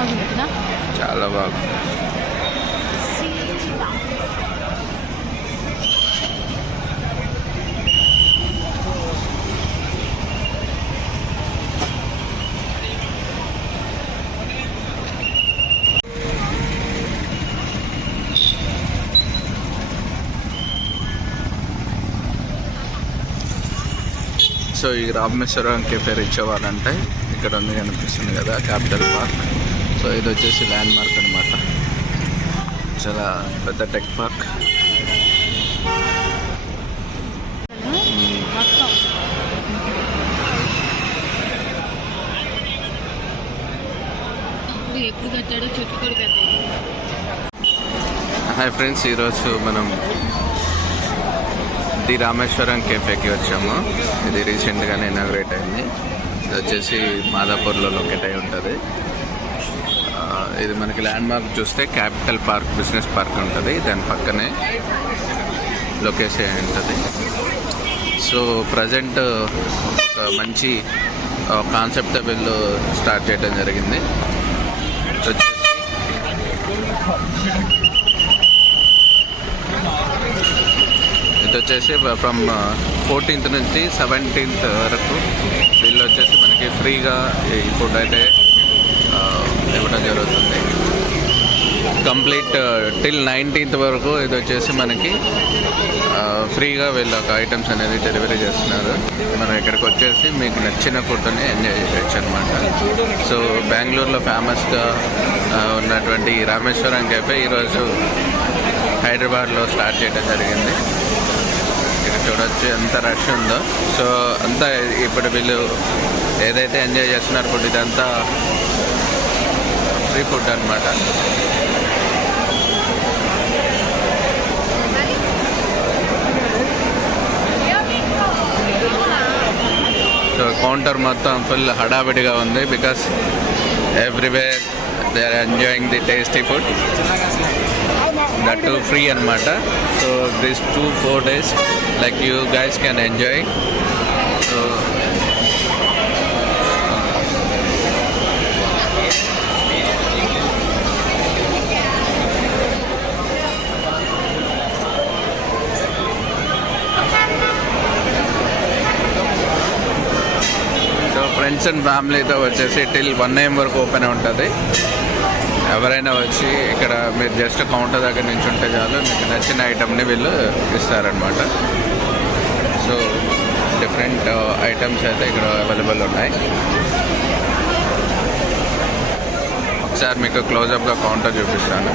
బాగుంది కదా, చాలా బాగుంది. సో ఈ రామేశ్వరం కెఫే రీచ్ అవ్వాలంటే ఇక్కడ ఉంది కనిపిస్తుంది కదా క్యాపిటల్ పార్క్. సో ఇది వచ్చేసి ల్యాండ్ మార్క్ అనమాట, చాలా పెద్ద టెక్ పార్క్. ఎప్పుడు కట్టాడో చెట్టు కూడా పెద్ద. హాయ్ ఫ్రెండ్స్, ఈరోజు మనం ది రామేశ్వరం కెఫేకి వచ్చాము. ఇది రీసెంట్గానే ఇనాగ్రేట్ అయింది. ఇది వచ్చేసి మాదాపూర్లో లొకేట్ అయి ఉంటుంది. ఇది మనకి ల్యాండ్ మార్క్ చూస్తే క్యాపిటల్ పార్క్ బిజినెస్ పార్క్ ఉంటుంది, దాని పక్కనే లొకేషన్ ఉంటుంది. సో ప్రజెంట్ ఒక మంచి కాన్సెప్ట్ వీళ్ళు స్టార్ట్ చేయడం జరిగింది. ఇది వచ్చేసి ఫ్రమ్ 14th నుంచి 17th వరకు వీళ్ళు వచ్చేసి మనకి ఫ్రీగా ఈ ఫుడ్ అయితే ఇవ్వడం జరుగుతుంది. కంప్లీట్ టిల్ 19th వరకు ఇది వచ్చేసి మనకి ఫ్రీగా వీళ్ళు ఒక ఐటమ్స్ అనేది డెలివరీ చేస్తున్నారు. మనం ఇక్కడికి వచ్చేసి మీకు నచ్చిన ఫుడ్ని ఎంజాయ్ చేయొచ్చు అనమాట. సో బెంగళూరులో ఫేమస్గా ఉన్నటువంటి రామేశ్వరం కెఫే ఈరోజు హైదరాబాద్లో స్టార్ట్ చేయడం జరిగింది. ఇక్కడ చూడొచ్చు ఎంత రష్ ఉందో. సో అంతా ఇప్పుడు వీళ్ళు ఏదైతే ఎంజాయ్ చేస్తున్నారు ఫుడ్, ఇదంతా ఫ్రీ ఫుడ్ అనమాట. సో కౌంటర్ మొత్తం ఫుల్ హడావిడిగా ఉంది, because everywhere they are enjoying the tasty food, that too free అనమాట. So this 2-4 days like you guys can enjoy. So friends and ఫ్యామిలీతో వచ్చేసి టిల్ 1 AM వరకు ఓపెన్ ఉంటుంది. ఎవరైనా వచ్చి ఇక్కడ మీరు జస్ట్ కౌంటర్ దగ్గర నుంచి ఉంటే చాలు, మీకు నచ్చిన ఐటమ్ని వీళ్ళు ఇస్తారనమాట. సో డిఫరెంట్ ఐటమ్స్ అయితే ఇక్కడ అవైలబుల్ ఉన్నాయి. ఒకసారి మీకు క్లోజప్గా కౌంటర్ చూపిస్తాను.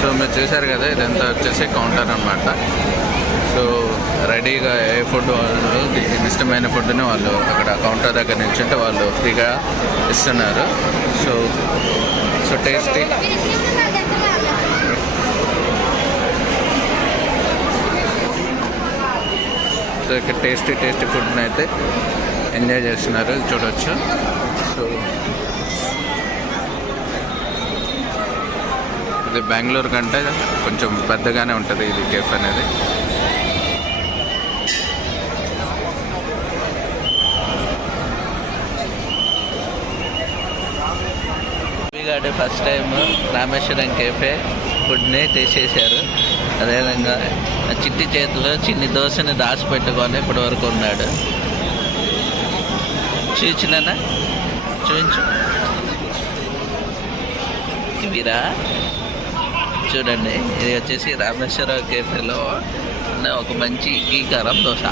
సో మీరు చూసారు కదా, ఇదంతా వచ్చేసి కౌంటర్ అనమాట. సో రెడీగా ఏ ఫుడ్ వాళ్ళు ఇష్టమైన ఫుడ్ని వాళ్ళు అక్కడ కౌంటర్ దగ్గర నుంచి వాళ్ళు ఫ్రీగా ఇస్తున్నారు. So so tasty. సో ఇక్కడ టేస్టీ ఫుడ్ని అయితే ఎంజాయ్ చేస్తున్నారు, చూడవచ్చు. సో ఇది బెంగళూరు కంటే కొంచెం పెద్దగానే ఉంటుంది ఇది కేఫ్ అనేది. ఫస్ట్ టైం రామేశ్వరం కేఫే ఫుడ్ని టేస్ట్ చేశారు. అదేవిధంగా ఆ చిట్టి చేతిలో చిన్ని దోశని దాచిపెట్టుకొని ఇప్పటి వరకు ఉన్నాడు. చూచినా చూపించు ఇవిరా చూడండి. ఇది వచ్చేసి రామేశ్వర కేఫేలో ఉన్న ఒక మంచి ఈ కారం దోశ.